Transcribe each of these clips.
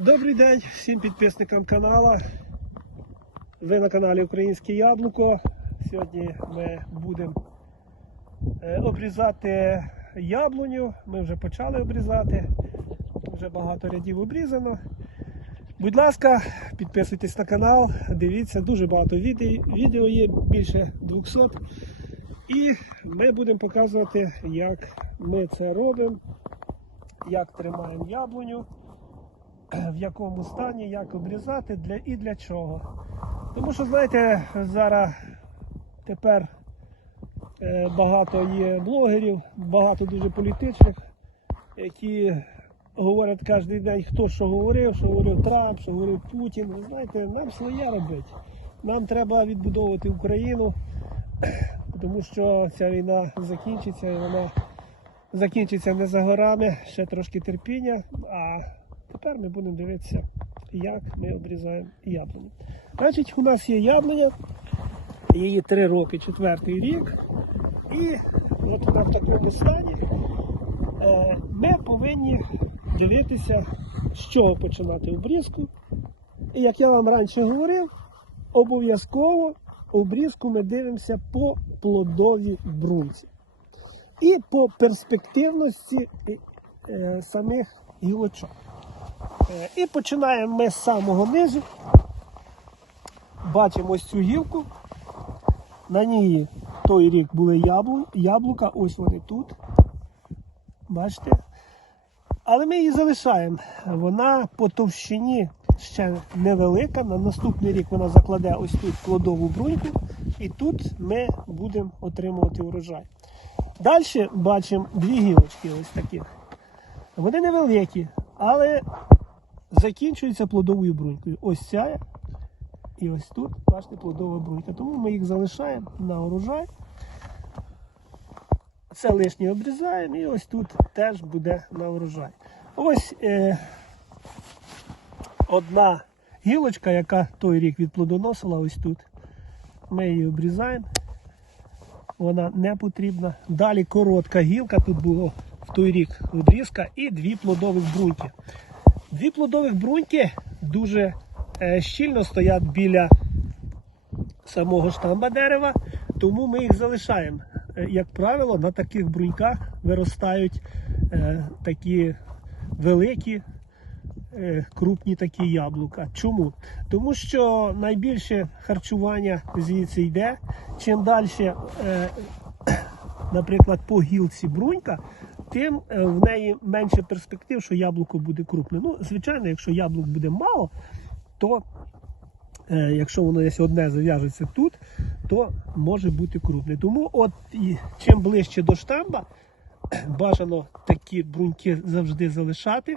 Добрий день всім підписникам каналу. Ви на каналі Українське Яблуко. Сьогодні ми будемо е, обрізати яблуню. Ми вже почали обрізати. Вже багато рядів обрізано. Будь ласка, підписуйтесь на канал, дивіться, дуже багато відео, відео є, більше 200. І ми будемо показувати, як ми це робимо, як тримаємо яблуню в якому стані, як обрізати для, і для чого. Тому що, знаєте, зараз тепер е, багато є блогерів, багато дуже політичних, які говорять кожен день, хто що говорив, що говорив Трамп, що говорив Путін. Ви знаєте, нам своє робити. Нам треба відбудовувати Україну, тому що ця війна закінчиться і вона закінчиться не за горами, ще трошки терпіння. А Тепер ми будемо дивитися, як ми обрізаємо яблуню. Значить, у нас є яблуня, її 3 роки, четвертий рік. І от вона в такому стані е, ми повинні дивитися, з чого починати обрізку. І як я вам раніше говорив, обов'язково обрізку ми дивимося по плодовій брунці. І по перспективності е, самих гілочок. І починаємо ми з самого низу. Бачимо ось цю гілку. На ній той рік були яблука, ось вони тут. Бачите? Але ми її залишаємо. Вона по товщині ще невелика. На наступний рік вона закладе ось тут плодову бруньку, і тут ми будемо отримувати урожай. Далі бачимо дві гілочки ось таких. Вони невеликі, але закінчуються плодовою брунькою. Ось ця і ось тут, бачите, плодова брунька. Тому ми їх залишаємо на урожай. Це лишнє обрізаємо і ось тут теж буде на урожай. Ось е, одна гілочка, яка той рік відплодоносила, ось тут. Ми її обрізаємо. Вона не потрібна. Далі коротка гілка, тут було в той рік обрізка і дві плодових бруньки. Дві плодових бруньки дуже е, щільно стоять біля самого штамба дерева, тому ми їх залишаємо. Е, Як правило, на таких бруньках виростають е, такі великі, крупні такі яблука. Чому? Тому що найбільше харчування звідси йде. Чим далі, наприклад, по гілці брунька, тим е, в неї менше перспектив, що яблуко буде крупне. Ну, звичайно, якщо яблук буде мало, то е, якщо воно десь одне зав'яжеться тут, то може бути крупне. Тому от чим ближче до штамба, бажано такі бруньки завжди залишати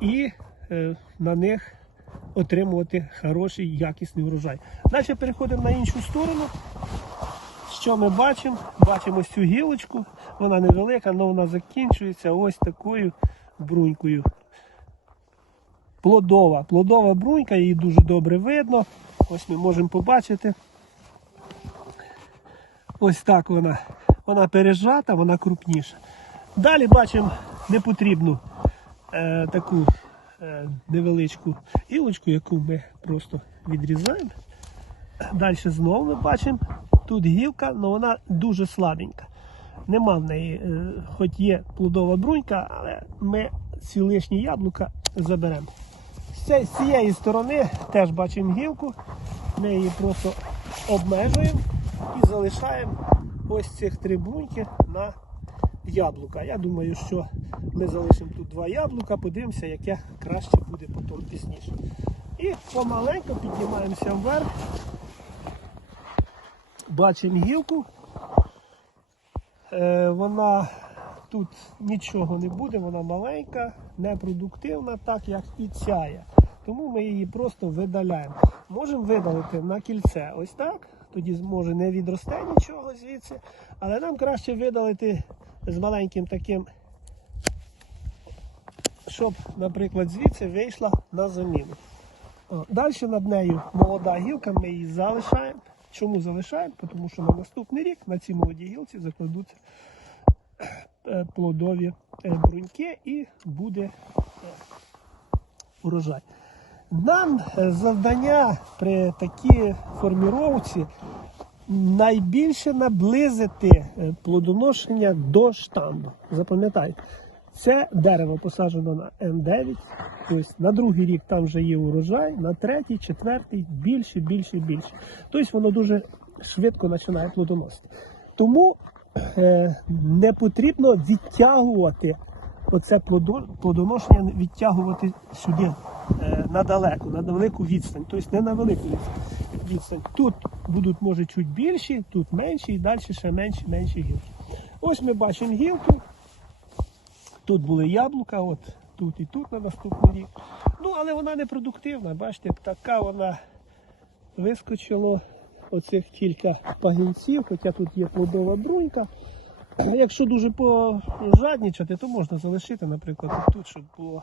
і е, на них отримувати хороший якісний врожай. Далі переходимо на іншу сторону. Що ми бачимо? Бачимо цю гілочку, вона невелика, але вона закінчується ось такою брунькою. Плодова. Плодова брунька, її дуже добре видно. Ось ми можемо побачити. Ось так вона. Вона пережата, вона крупніша. Далі бачимо непотрібну е, таку е, невеличку гілочку, яку ми просто відрізаємо. Далі знову ми бачимо, тут гілка, але вона дуже слабенька. Нема в неї, е, хоч є плодова брунька, але ми ці лишні яблука заберемо. З цієї- сторони теж бачимо гілку, ми її просто обмежуємо і залишаємо ось цих три бруньки на яблука. Я думаю, що ми залишимо тут два яблука, подивимося, яке краще буде потім пізніше. І помаленьку піднімаємося вверх. Бачимо гілку. Е, вона тут нічого не буде, вона маленька, непродуктивна, так як і ця. Тому ми її просто видаляємо. Можемо видалити на кільце ось так. Тоді може не відросте нічого звідси. Але нам краще видалити з маленьким таким, щоб, наприклад, звідси вийшла на заміну. Далі над нею молода гілка, ми її залишаємо. Чому залишаємо? Тому що на наступний рік на цій молодій гілці закладуться е, плодові е, бруньки і буде е, урожай. Нам завдання при такій форміровці найбільше наблизити плодоношення до штамбу. Запам'ятайте, це дерево посаджено на М9, тобто на другий рік там вже є урожай, на третій, четвертий більше, більше, більше. Тобто воно дуже швидко починає плодоносити. Тому е, не потрібно відтягувати оце плодо- плодоношення, відтягувати сюди е, на далеку, на велику відстань, тобто не на велику відстань. Тут будуть може чуть більші, тут менші і далі ще менші, менші гілки. Ось ми бачимо гілку. Тут були яблука, от тут і тут на наступний рік. Ну, але вона не продуктивна. Бачите, така вона вискочило оцих кілька пагінців, хоча тут є плодова брунька. Якщо дуже пожаднічати, то можна залишити, наприклад, тут, щоб було.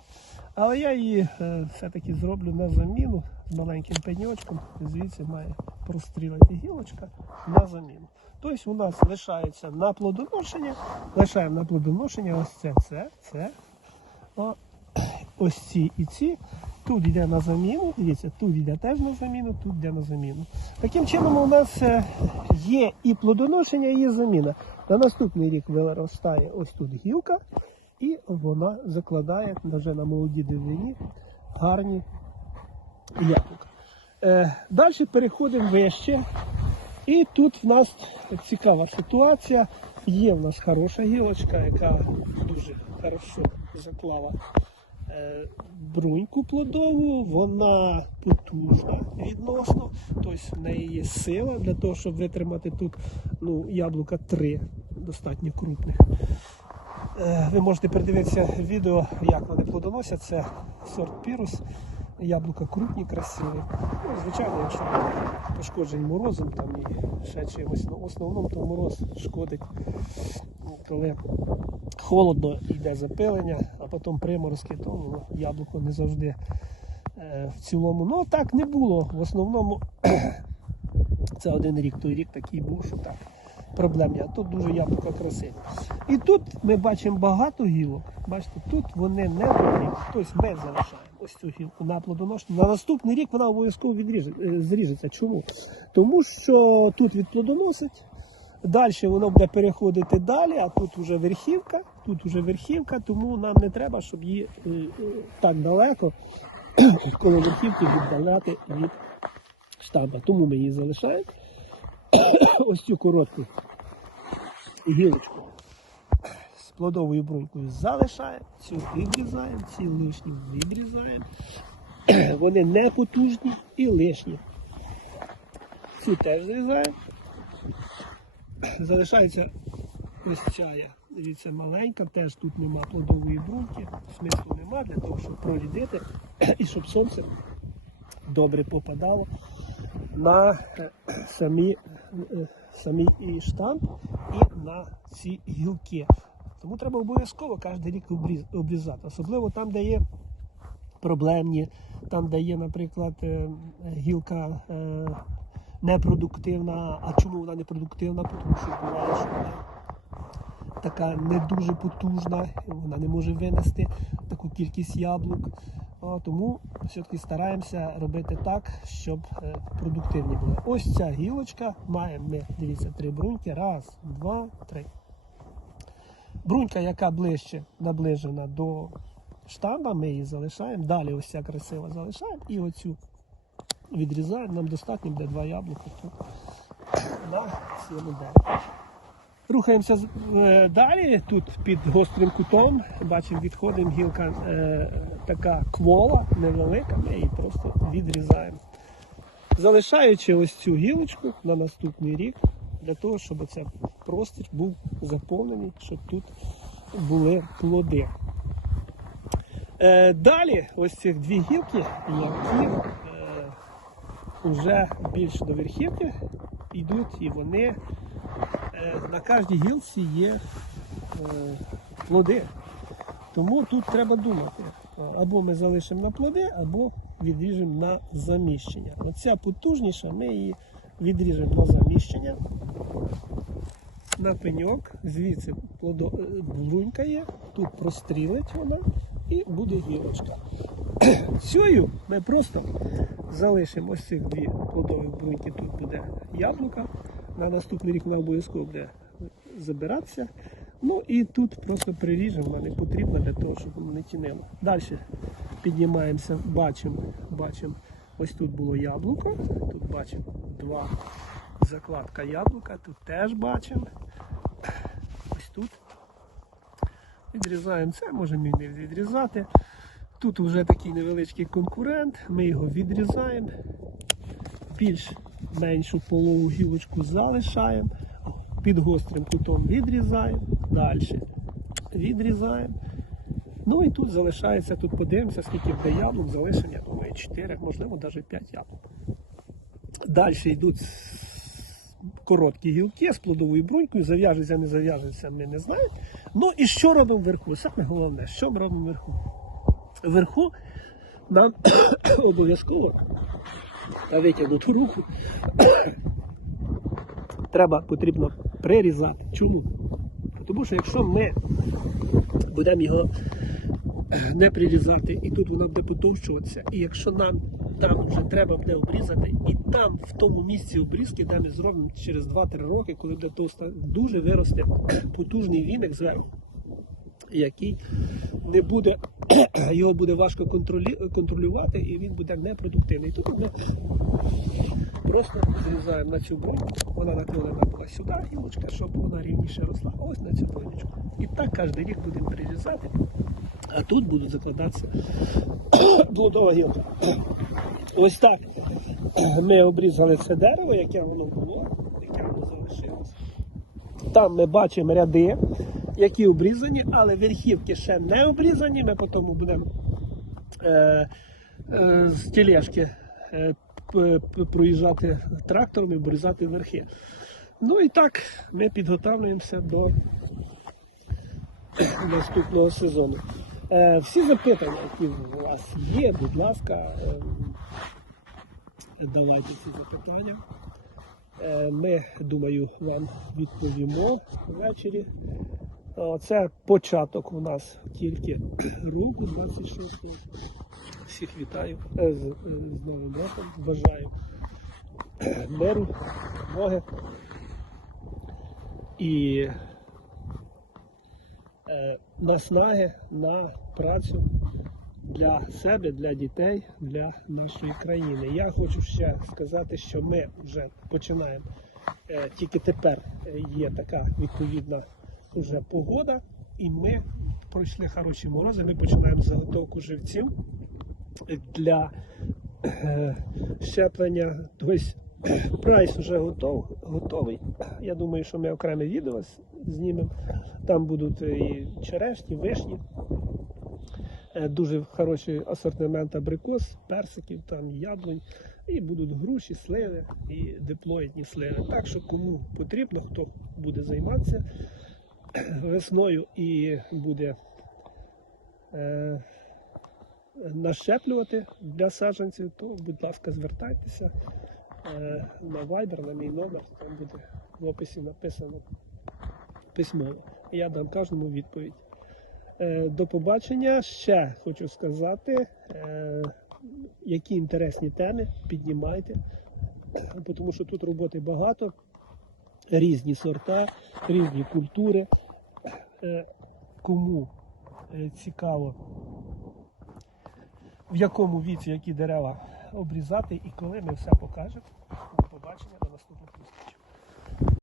Але я її е, все-таки зроблю на заміну з маленьким пеньочком. Звідси має прострілити гілочка на заміну. Тобто у нас лишається на плодоношення, лишаємо на плодоношення ось це, це, це. О, ось ці і ці. Тут йде на заміну, дивіться, тут йде теж на заміну, тут йде на заміну. Таким чином у нас е, є і плодоношення, і є заміна. На наступний рік виростає ось тут гілка, і вона закладає вже на молодій дивині гарні яблука. Е, далі переходимо вище. І тут в нас цікава ситуація. Є в нас хороша гілочка, яка дуже хорошо заклала е, бруньку плодову, вона потужна відносно, тобто в неї є сила для того, щоб витримати тут ну, яблука 3 достатньо крупних. Е, Ви можете передивитися відео, як вони плодоносять. Це сорт пірус. Яблука крупні, красиві. Звичайно, якщо пошкоджень морозом там і ще чимось. Ну, в основному то мороз шкодить, ну, коли холодно йде запилення, а потім приморозки, то ну, яблуко не завжди е, в цілому. Ну так не було. В основному це один рік, той рік такий був, що так. Проблемні, а тут дуже яблука красиві. І тут ми бачимо багато гілок. Бачите, тут вони не потрібні. Тобто ми залишаємо ось цю гілку на плодоношення. На наступний рік вона обов'язково е, зріжеться. Чому? Тому що тут відплодоносить, далі воно буде переходити далі, а тут вже верхівка, тут вже верхівка, тому нам не треба, щоб її е, е, так далеко коло верхівки віддаляти від штаба. Тому ми її залишаємо. Ось цю коротку гілочку з плодовою брунькою залишаємо, цю відрізаємо, ці лишні відрізаємо. Вони не потужні і лишні. Цю теж зрізаємо. Залишається ось ця, дивіться, маленька, теж тут нема плодової бруньки, смислу нема для того, щоб прорідити і щоб сонце добре попадало на е, самі, е, самі і штамп і на ці гілки. Тому треба обов'язково кожен рік обріз- обрізати. Особливо там, де є проблемні, там, де є, наприклад, е, гілка е, непродуктивна. А чому вона непродуктивна? Тому що буває, що вона така не дуже потужна, вона не може винести таку кількість яблук. Тому все-таки стараємося робити так, щоб е, продуктивні були. Ось ця гілочка має ми, дивіться, три бруньки. Раз, два, три. Брунька, яка ближче наближена до штамба, ми її залишаємо. Далі ось ця красива залишаємо і оцю відрізаємо. Нам достатньо буде два яблука тут на цілому дереві. Рухаємося е, далі. Тут під гострим кутом бачимо, відходимо гілка е, така квола, невелика, ми її просто відрізаємо. Залишаючи ось цю гілочку на наступний рік, для того, щоб цей простір був заповнений, щоб тут були плоди. Е, далі ось цих дві гілки, які е, вже більш до верхівки йдуть, і вони е, на кожній гілці є е, плоди. Тому тут треба думати. Е, Або ми залишимо на плоди, або відріжемо на заміщення. Оця потужніша, ми її відріжемо на заміщення. На пеньок, звідси е, є, тут прострілить вона і буде гілочка. Цією ми просто залишимо ось цих дві плодові бруньки. Тут буде яблука. На наступний рік вона обов'язково буде забиратися. Ну і тут просто приріжемо, вона не потрібна для того, щоб воно не тінило. Далі піднімаємося, бачимо, бачимо, ось тут було яблуко, тут бачимо два закладка яблука, тут теж бачимо. Ось тут. Відрізаємо це, можемо не відрізати. Тут вже такий невеличкий конкурент, ми його відрізаємо, більш меншу полову гілочку залишаємо, під гострим кутом відрізаємо, далі відрізаємо. Ну і тут залишається, тут подивимося, скільки буде яблук, залишимо, я думаю, 4, можливо, навіть 5 яблук. Далі йдуть короткі гілки з плодовою брунькою, зав'яжеться, не зав'яжеться, ми не знаємо. Ну і що робимо вверху? Саме головне, що ми робимо вверху? Вверху нам обов'язково витягнуту руку треба потрібно прирізати. Чому? Тому що якщо ми будемо його не прирізати, і тут вона буде потовщуватися, і якщо нам там вже треба буде обрізати, і там в тому місці обрізки, де ми зробимо через 2-3 роки, коли буде товста, дуже виросте потужний віник зверху, який не буде, його буде важко контролювати, і він буде непродуктивний. Тут ми просто зрізаємо на цю бруньку, вона нахилена була сюди, гілочка, щоб вона рівніше росла. Ось на цю бруньку. І так кожен рік будемо прирізати, а тут будуть закладатися плодова гілка. Ось так ми обрізали це дерево, яке воно було, яке воно залишилося. Там ми бачимо ряди, які обрізані, але верхівки ще не обрізані. Ми потім будемо е, е, з тележки е, проїжджати трактором і обрізати верхи. Ну і так ми підготовлюємося до наступного сезону. Е, всі запитання, які у вас є, будь ласка, ем, давайте ці запитання. Е, Ми, думаю, вам відповімо ввечері. Це початок у нас тільки року 26-го. Всіх вітаю е, з, е, з Новим роком. Бажаю миру, перемоги і е, наснаги на працю для себе, для дітей, для нашої країни. Я хочу ще сказати, що ми вже починаємо. е, Тільки тепер є така відповідна вже погода, і ми пройшли хороші морози. Ми починаємо заготовку живців для е, щеплення. Тобто прайс вже готов, готовий. Я думаю, що ми окреме відео знімемо. Там будуть і черешні, вишні. Е, Дуже хороший асортимент абрикос, персиків, там яблунь. І будуть груші, сливи і диплоїдні сливи. Так що кому потрібно, хто буде займатися весною і буде е, нащеплювати для саджанців, то, будь ласка, звертайтеся е, на Viber, на мій номер, там буде в описі написано письмово. Я дам кожному відповідь. Е, До побачення. Ще хочу сказати, е, які інтересні теми піднімайте, тому що тут роботи багато, різні сорта, різні культури. Кому цікаво, в якому віці які дерева обрізати і коли ми все покажемо. До побачення на наступному